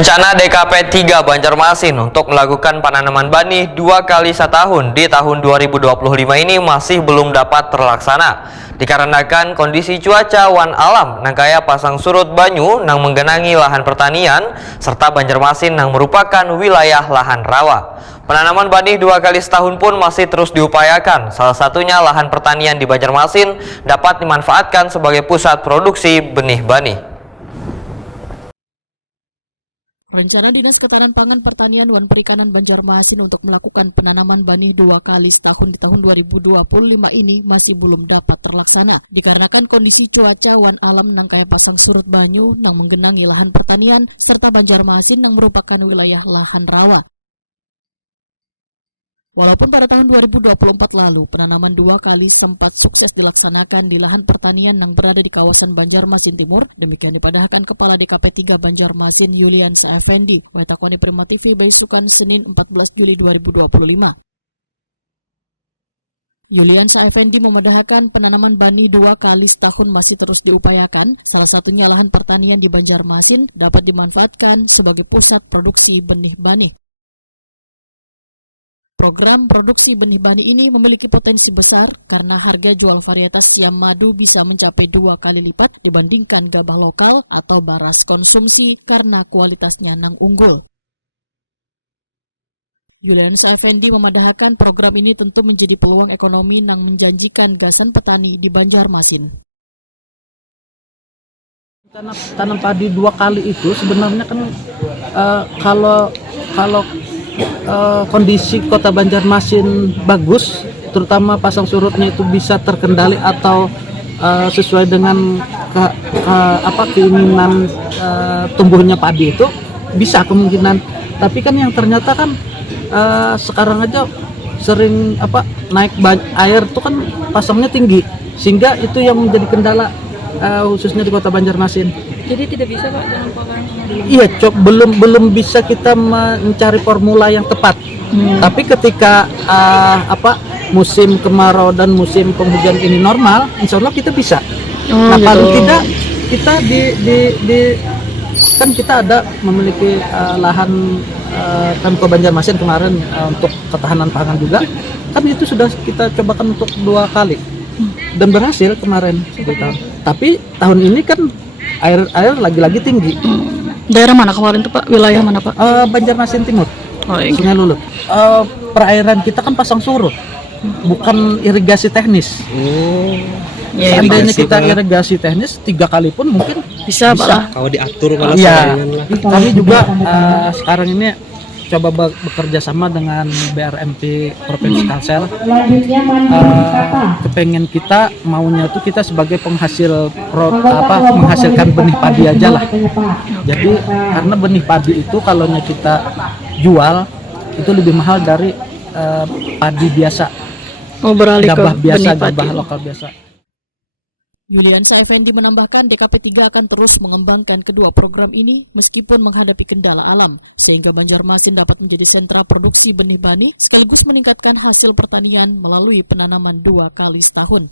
Rencana DKP 3 Banjarmasin untuk melakukan penanaman benih 2 kali setahun di tahun 2025 ini masih belum dapat terlaksana dikarenakan kondisi cuaca wan alam nang kaya pasang surut banyu nang menggenangi lahan pertanian serta Banjarmasin nang merupakan wilayah lahan rawa. Penanaman benih 2 kali setahun pun masih terus diupayakan. Salah satunya lahan pertanian di Banjarmasin dapat dimanfaatkan sebagai pusat produksi benih-benih. Rencana Dinas Ketahanan Pangan Pertanian dan Perikanan Banjarmasin untuk melakukan penanaman benih 2 kali setahun di tahun 2025 ini masih belum dapat terlaksana dikarenakan kondisi cuaca wan alam nang kaya pasang surut banyu nang menggenangi lahan pertanian serta Banjarmasin nang merupakan wilayah lahan rawa. Walaupun pada tahun 2024 lalu penanaman 2 kali sempat sukses dilaksanakan di lahan pertanian yang berada di kawasan Banjarmasin Timur, demikian dipadahkan Kepala DKP 3 Banjarmasin Yuliansa Effendi, Wetakoni Prima TV Baisukan Senin 14 Juli 2025. Yuliansa Effendi memadahkan penanaman benih 2 kali setahun masih terus diupayakan, salah satunya lahan pertanian di Banjarmasin dapat dimanfaatkan sebagai pusat produksi benih-benih. Program produksi benih-benih ini memiliki potensi besar karena harga jual varietas siam madu bisa mencapai 2 kali lipat dibandingkan gabah lokal atau baras konsumsi karena kualitasnya nang unggul. Yuliansa Effendi memadahkan program ini tentu menjadi peluang ekonomi nang menjanjikan gasan petani di Banjarmasin. Tanam padi 2 kali itu sebenarnya kan kalau kondisi kota Banjarmasin bagus, terutama pasang surutnya itu bisa terkendali atau sesuai dengan keinginan tumbuhnya padi itu bisa kemungkinan. Tapi kan yang ternyata kan sekarang aja sering naik air tuh kan pasangnya tinggi, sehingga itu yang menjadi kendala khususnya di kota Banjarmasin. Jadi tidak bisa Pak dengan pola yang kemarin? Iya, belum bisa kita mencari formula yang tepat. Tapi ketika musim kemarau dan musim penghujan ini normal, insya Allah kita bisa. Nah gitu. Paling tidak kita kan kita ada memiliki lahan Pemko Banjarmasin kemarin untuk ketahanan pangan juga. Kan itu sudah kita cobakan untuk 2 kali dan berhasil kemarin. Gitu. Tapi tahun ini kan air lagi-lagi tinggi. Daerah mana kemarin tuh Pak? Wilayah mana Pak? Banjarmasin Timur, iya. Sungai Lulut. Perairan kita kan pasang surut, bukan irigasi teknis. Seandainya kita irigasi teknis 3 kali pun mungkin bisa. Kalau diatur malah lah. Kami juga sekarang ini coba bekerja sama dengan BRMP Provinsi Kalsel. Kepengen kita maunya tuh kita sebagai penghasil menghasilkan benih padi aja lah. Jadi karena benih padi itu kalau kita jual itu lebih mahal dari padi biasa. Gabah lokal biasa. Yuliansa Effendi menambahkan DKP 3 akan terus mengembangkan kedua program ini meskipun menghadapi kendala alam, sehingga Banjarmasin dapat menjadi sentra produksi benih-benih sekaligus meningkatkan hasil pertanian melalui penanaman 2 kali setahun.